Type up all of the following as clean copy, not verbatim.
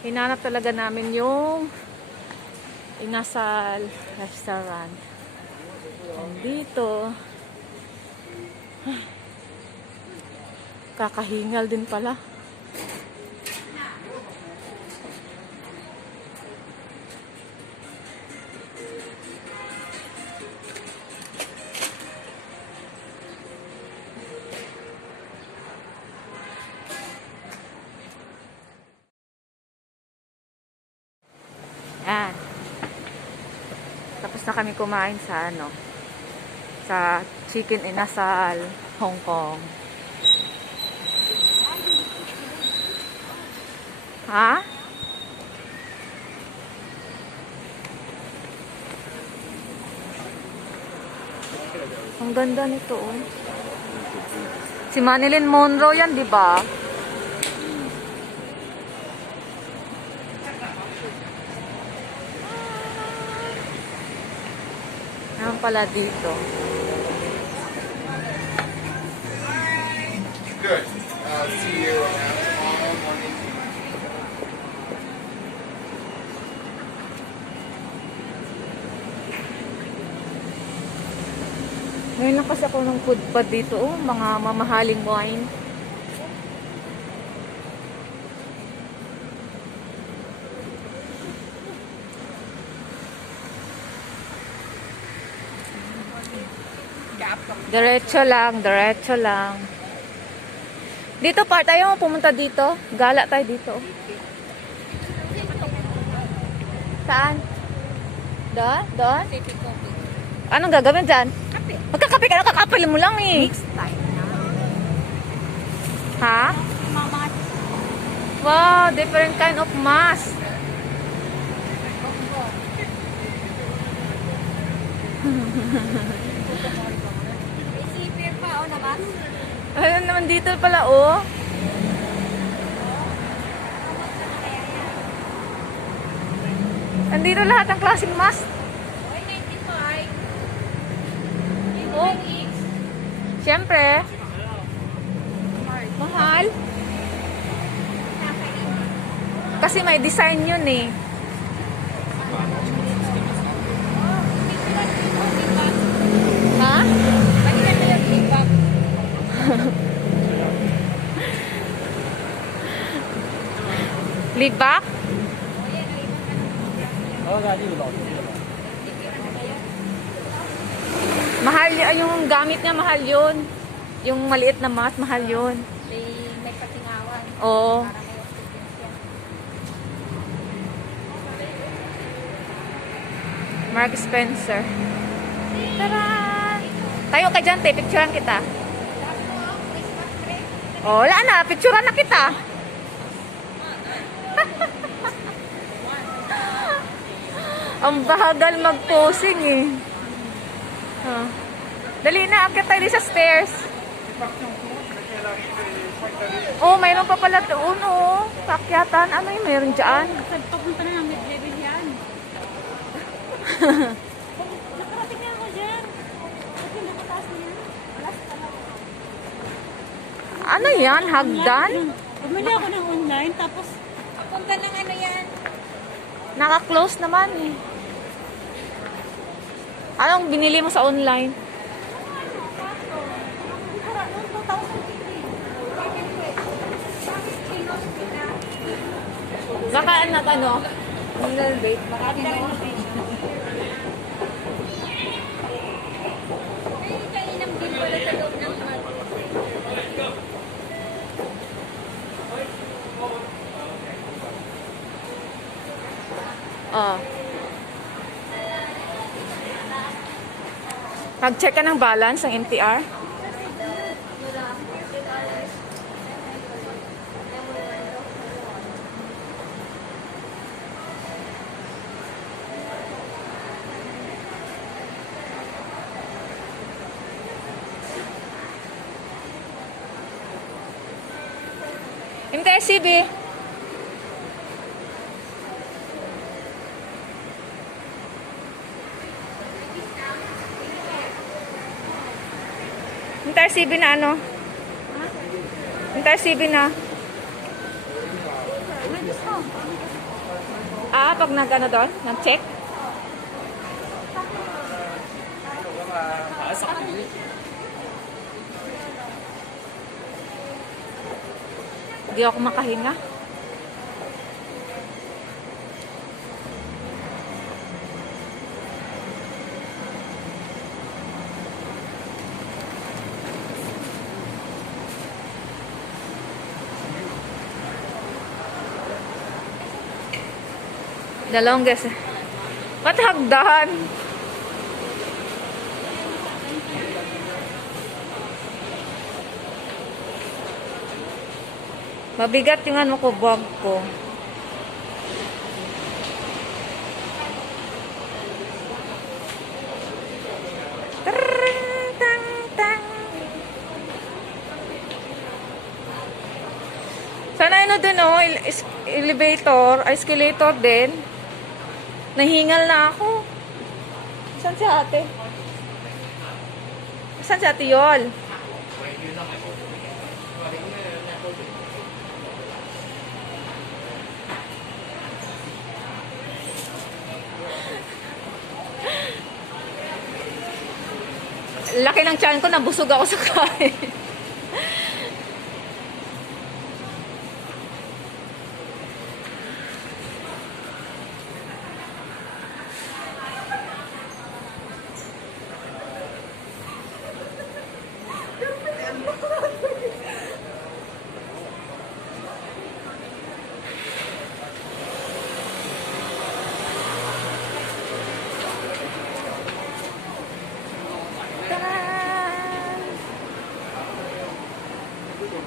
Hinanap talaga namin yung Inasal Restaurant. Dito. Kakahingal din pala. Yan. Tapos na kami kumain sa sa Chicken Inasal, Hong Kong. Ha? Ang ganda nito, oh. Si Marilyn Monroe yan, di ba? Naman pala dito. Good. See you tomorrow morning. Ngayon lang kasi ako ng food pa dito, oh. Mga mamahaling wine. Diretso lang, diretso lang. Dito part, ayaw mo pumunta dito? Gala tayo dito. Saan? Doon? Doon? Anong gagawin dyan? Kape. Magkakape ka na, kakapil mo lang eh. Next time na. Ha? Mga Wow, different kind of mask. receiver pa o naman? Ayun naman dito pala, oh. Nandito lahat ng klaseng mask. Oy, 95. Oh. Siyempre. Mahal. Kasi may design yun eh. Ha? Balikan mo yung feedback. Lead back? Mahal yung gamit niya, mahal yun. Yung maliit na mask, mahal yun. May pasingawan. Oo. Para may oxygen yan. Mark Spencer. Tara! Tayo ka dyan, te. Picturean kita. Oh, wala na. Picturean na kita. Ang bahagal mag-posing eh. Oh. Dali na, akit tayo sa stairs. Oh, mayroon pa pala doon, oh. Pakyatan. Ano yung mayroon dyan? Papunta na ng mid-level yan. Nakarating na ako dyan. Ba't yung nakataas na yan? Alas ka lang. Ano yan? Hagdan? Bumili ako ng online, tapos papunta ng ano yan. Naka-close naman eh. Anong binili mo sa online? Baka anak ano? Renovate. Baka Kainang din pala sa loob ng Oh. Pag-check ka ng balance ng MTR. MTR CB. MTR CB na ano? MTR CB na. May discount. ba pag nag-ano doon? Nag-check? Hindi ako makahinga. The longest. Ba't hagdan? Mabigat yung ano ko, bag ko. Tarang, tang, tang. Sana ano din oh, elevator, escalator din. Nahingal na ako. Saan si ate? Saan si ate Yol? Laki ng tiyan ko, nabusog ako sa kain.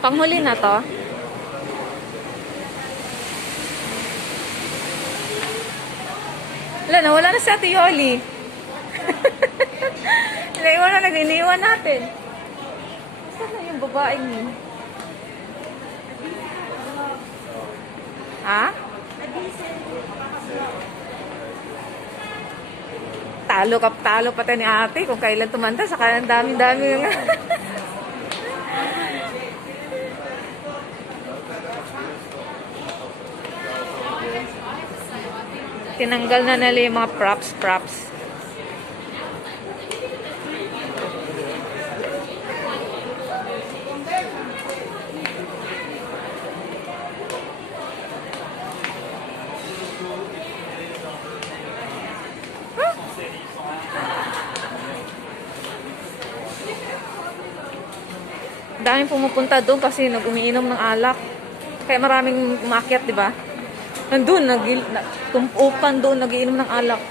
Panghuli na to. Wala na si Ate Yoli. Iniwan natin. Saan na yung babaeng yun? Ha? Talo pa tayo ni ate kung kailan tumanda. Saka ang dami-dami yung... Tinanggal na nila yung mga props. Daming pumupunta doon kasi umiinom ng alak. Kaya maraming umakyat, di ba? Nandun, tumpukan doon, nagiinom ng alak.